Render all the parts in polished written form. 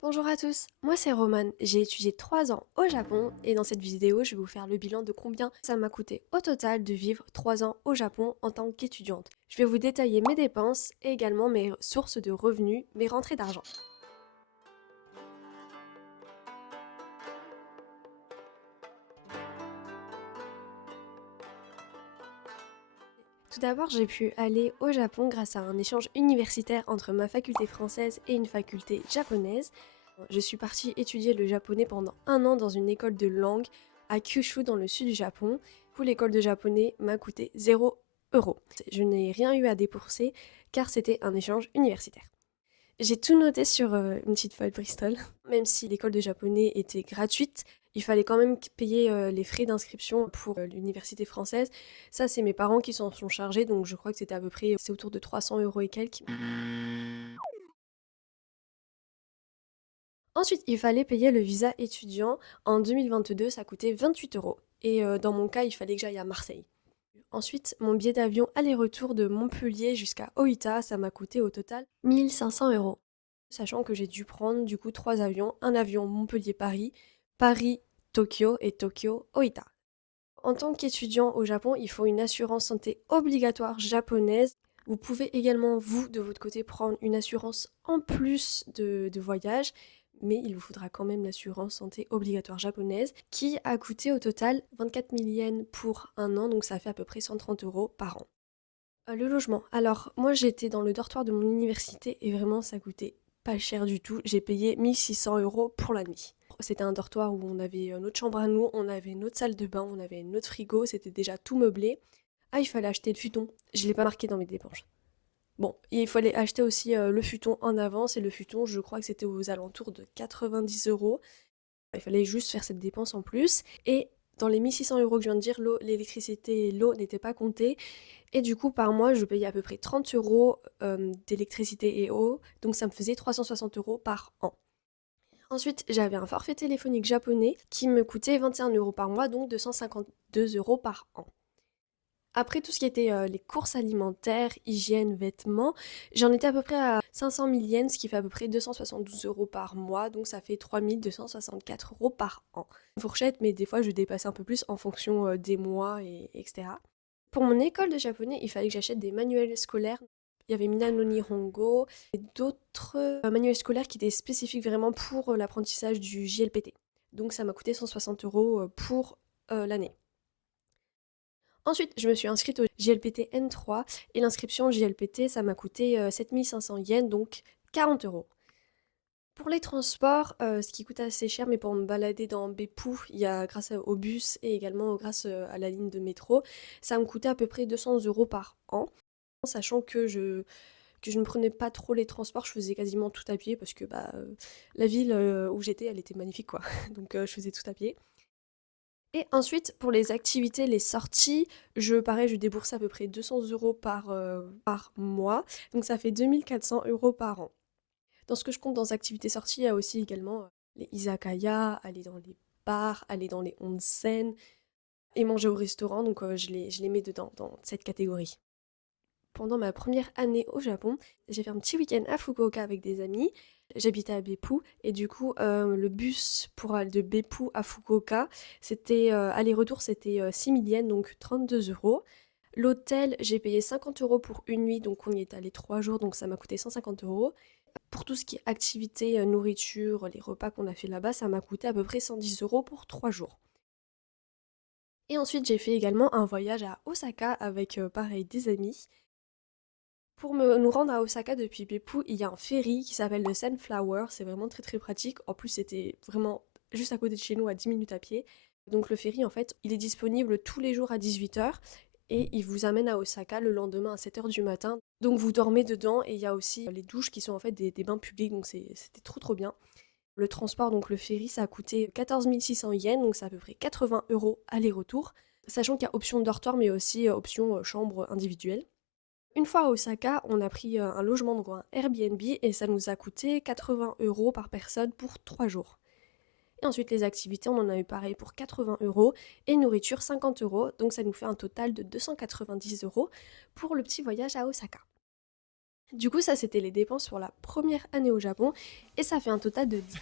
Bonjour à tous, moi c'est Romane, j'ai étudié 3 ans au Japon et dans cette vidéo je vais vous faire le bilan de combien ça m'a coûté au total de vivre 3 ans au Japon en tant qu'étudiante. Je vais vous détailler mes dépenses et également mes sources de revenus, mes rentrées d'argent. Tout d'abord j'ai pu aller au Japon grâce à un échange universitaire entre ma faculté française et une faculté japonaise. Je suis partie étudier le japonais pendant un an dans une école de langue à Kyushu dans le sud du Japon. Pour l'école de japonais m'a coûté 0 euros. Je n'ai rien eu à débourser car c'était un échange universitaire. J'ai tout noté sur une petite feuille Bristol. Même si l'école de japonais était gratuite, il fallait quand même payer les frais d'inscription pour l'université française. Ça, c'est mes parents qui s'en sont chargés, donc je crois que c'était à peu près, c'est autour de 300 euros et quelques. Ensuite, il fallait payer le visa étudiant. En 2022, ça coûtait 28 euros. Et dans mon cas, il fallait que j'aille à Marseille. Ensuite, mon billet d'avion aller-retour de Montpellier jusqu'à Oita, ça m'a coûté au total 1500 euros. Sachant que j'ai dû prendre du coup 3 avions, un avion Montpellier-Paris, Paris-Tokyo et Tokyo-Oita. En tant qu'étudiant au Japon, il faut une assurance santé obligatoire japonaise. Vous pouvez également, vous, de votre côté, prendre une assurance en plus de voyage, mais il vous faudra quand même l'assurance santé obligatoire japonaise, qui a coûté au total 24 000 yens pour un an, donc ça fait à peu près 130 euros par an. Le logement. Alors, moi j'étais dans le dortoir de mon université et vraiment ça coûtait pas cher du tout. J'ai payé 1600 euros pour la nuit. C'était un dortoir où on avait notre chambre à nous, on avait notre salle de bain, on avait notre frigo, c'était déjà tout meublé. Ah, il fallait acheter le futon. Je l'ai pas marqué dans mes dépenses. Bon, et il fallait acheter aussi le futon en avance et le futon, je crois que c'était aux alentours de 90 euros. Il fallait juste faire cette dépense en plus. Et dans les 1600 euros que je viens de dire, l'électricité et l'eau n'étaient pas comptés. Et du coup, par mois, je payais à peu près 30 euros d'électricité et eau. Donc ça me faisait 360 euros par an. Ensuite, j'avais un forfait téléphonique japonais qui me coûtait 21 euros par mois, donc 252 euros par an. Après tout ce qui était les courses alimentaires, hygiène, vêtements, j'en étais à peu près à 500 000 yens, ce qui fait à peu près 272 euros par mois, donc ça fait 3264 euros par an. Une fourchette, mais des fois je dépasse un peu plus en fonction des mois, etc. Pour mon école de japonais, il fallait que j'achète des manuels scolaires. Il y avait Minano Nihongo et d'autres manuels scolaires qui étaient spécifiques vraiment pour l'apprentissage du JLPT. Donc ça m'a coûté 160 euros pour l'année. Ensuite, je me suis inscrite au JLPT N3 et l'inscription JLPT, ça m'a coûté 7500 yens, donc 40 euros. Pour les transports, ce qui coûte assez cher, mais pour me balader dans Beppu, il y a grâce au bus et également grâce à la ligne de métro, ça me coûtait à peu près 200 euros par an. Sachant que je ne prenais pas trop les transports, je faisais quasiment tout à pied parce que la ville où j'étais, elle était magnifique quoi. Donc je faisais tout à pied. Et ensuite, pour les activités, les sorties, pareil, je déboursais à peu près 200 euros par mois. Donc ça fait 2400 euros par an. Dans ce que je compte dans activités sorties, il y a aussi également les izakaya, aller dans les bars, aller dans les onsen et manger au restaurant. Donc je les mets dedans, dans cette catégorie. Pendant ma première année au Japon, j'ai fait un petit week-end à Fukuoka avec des amis. J'habitais à Beppu et du coup le bus pour aller de Beppu à Fukuoka, c'était aller-retour c'était 6 000 yens donc 32 euros. L'hôtel, j'ai payé 50 euros pour une nuit, donc on y est allé 3 jours, donc ça m'a coûté 150 euros. Pour tout ce qui est activité, nourriture, les repas qu'on a fait là-bas, ça m'a coûté à peu près 110 euros pour 3 jours. Et ensuite, j'ai fait également un voyage à Osaka avec pareil des amis. Pour nous rendre à Osaka depuis Beppu, il y a un ferry qui s'appelle le Sunflower. C'est vraiment très très pratique. En plus, c'était vraiment juste à côté de chez nous, à 10 minutes à pied. Donc le ferry, en fait, il est disponible tous les jours à 18 h et il vous amène à Osaka le lendemain à 7 h du matin. Donc vous dormez dedans et il y a aussi les douches qui sont en fait des bains publics. Donc c'était trop trop bien. Le transport, donc le ferry, ça a coûté 14 600 yens, donc c'est à peu près 80 euros aller-retour. Sachant qu'il y a option dortoir mais aussi option chambre individuelle. Une fois à Osaka, on a pris un logement, donc un Airbnb, et ça nous a coûté 80 euros par personne pour 3 jours. Et ensuite, les activités, on en a eu pareil pour 80 euros, et nourriture 50 euros, donc ça nous fait un total de 290 euros pour le petit voyage à Osaka. Du coup, ça, c'était les dépenses pour la première année au Japon et ça fait un total de 10.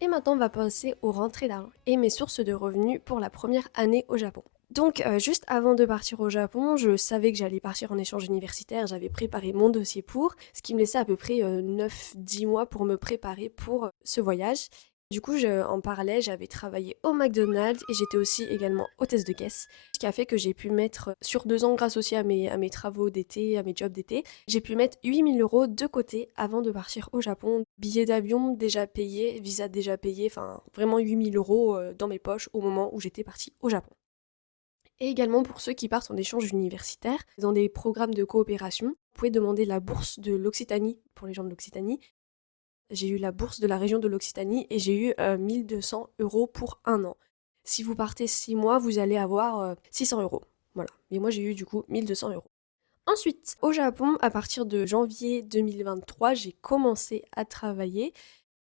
Et maintenant, on va passer aux rentrées d'argent et mes sources de revenus pour la première année au Japon. Donc, juste avant de partir au Japon, je savais que j'allais partir en échange universitaire, j'avais préparé mon dossier pour, ce qui me laissait à peu près 9-10 mois pour me préparer pour ce voyage. Du coup, en parallèle, j'avais travaillé au McDonald's et j'étais aussi également hôtesse de caisse, ce qui a fait que j'ai pu mettre sur 2 ans, grâce aussi à mes travaux d'été, à mes jobs d'été, j'ai pu mettre 8 000 € de côté avant de partir au Japon. Billet d'avion déjà payé, visa déjà payé, enfin vraiment 8 000 € dans mes poches au moment où j'étais partie au Japon. Et également pour ceux qui partent en échange universitaire, dans des programmes de coopération, vous pouvez demander la bourse de l'Occitanie pour les gens de l'Occitanie. J'ai eu la bourse de la région de l'Occitanie et j'ai eu 1 200 € pour un an. Si vous partez 6 mois, vous allez avoir 600 €. Voilà. Et moi, j'ai eu du coup 1 200 €. Ensuite, au Japon, à partir de janvier 2023, j'ai commencé à travailler.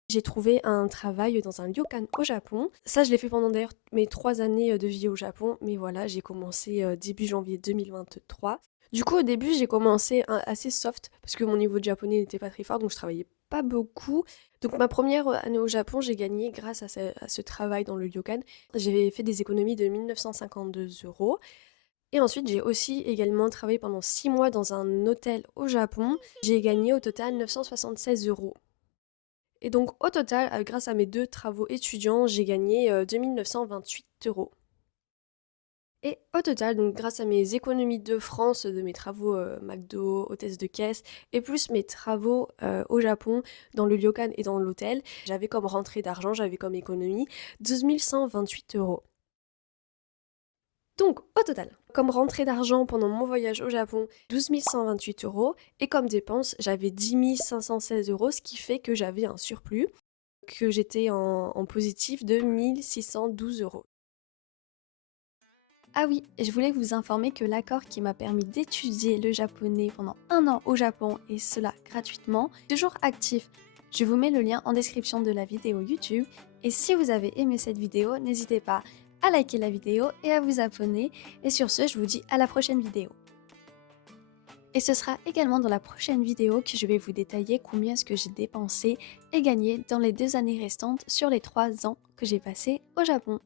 J'ai trouvé un travail dans un ryokan au Japon. Ça, je l'ai fait pendant d'ailleurs mes 3 années de vie au Japon. Mais voilà, j'ai commencé début janvier 2023. Du coup, au début, j'ai commencé assez soft parce que mon niveau de japonais n'était pas très fort, donc je travaillais pas beaucoup. Donc ma première année au Japon, j'ai gagné grâce à ce travail dans le ryokan. J'ai fait des économies de 1 952 €. Et ensuite, j'ai aussi également travaillé pendant 6 mois dans un hôtel au Japon. J'ai gagné au total 976 €. Et donc au total, grâce à mes 2 travaux étudiants, j'ai gagné 2 928 €. Et au total, donc grâce à mes économies de France, de mes travaux McDo, hôtesse de caisse, et plus mes travaux au Japon, dans le ryokan et dans l'hôtel, j'avais comme rentrée d'argent, j'avais comme économie 12 128 €. Donc, au total, comme rentrée d'argent pendant mon voyage au Japon, 12 128 €, et comme dépense, j'avais 10 516 €, ce qui fait que j'avais un surplus, que j'étais en positif de 1 612 €. Ah oui, je voulais vous informer que l'accord qui m'a permis d'étudier le japonais pendant un an au Japon, et cela gratuitement, est toujours actif. Je vous mets le lien en description de la vidéo YouTube, et si vous avez aimé cette vidéo, n'hésitez pas à liker la vidéo et à vous abonner, et sur ce, je vous dis à la prochaine vidéo. Et ce sera également dans la prochaine vidéo que je vais vous détailler combien est-ce que j'ai dépensé et gagné dans les 2 années restantes sur les 3 ans que j'ai passé au Japon.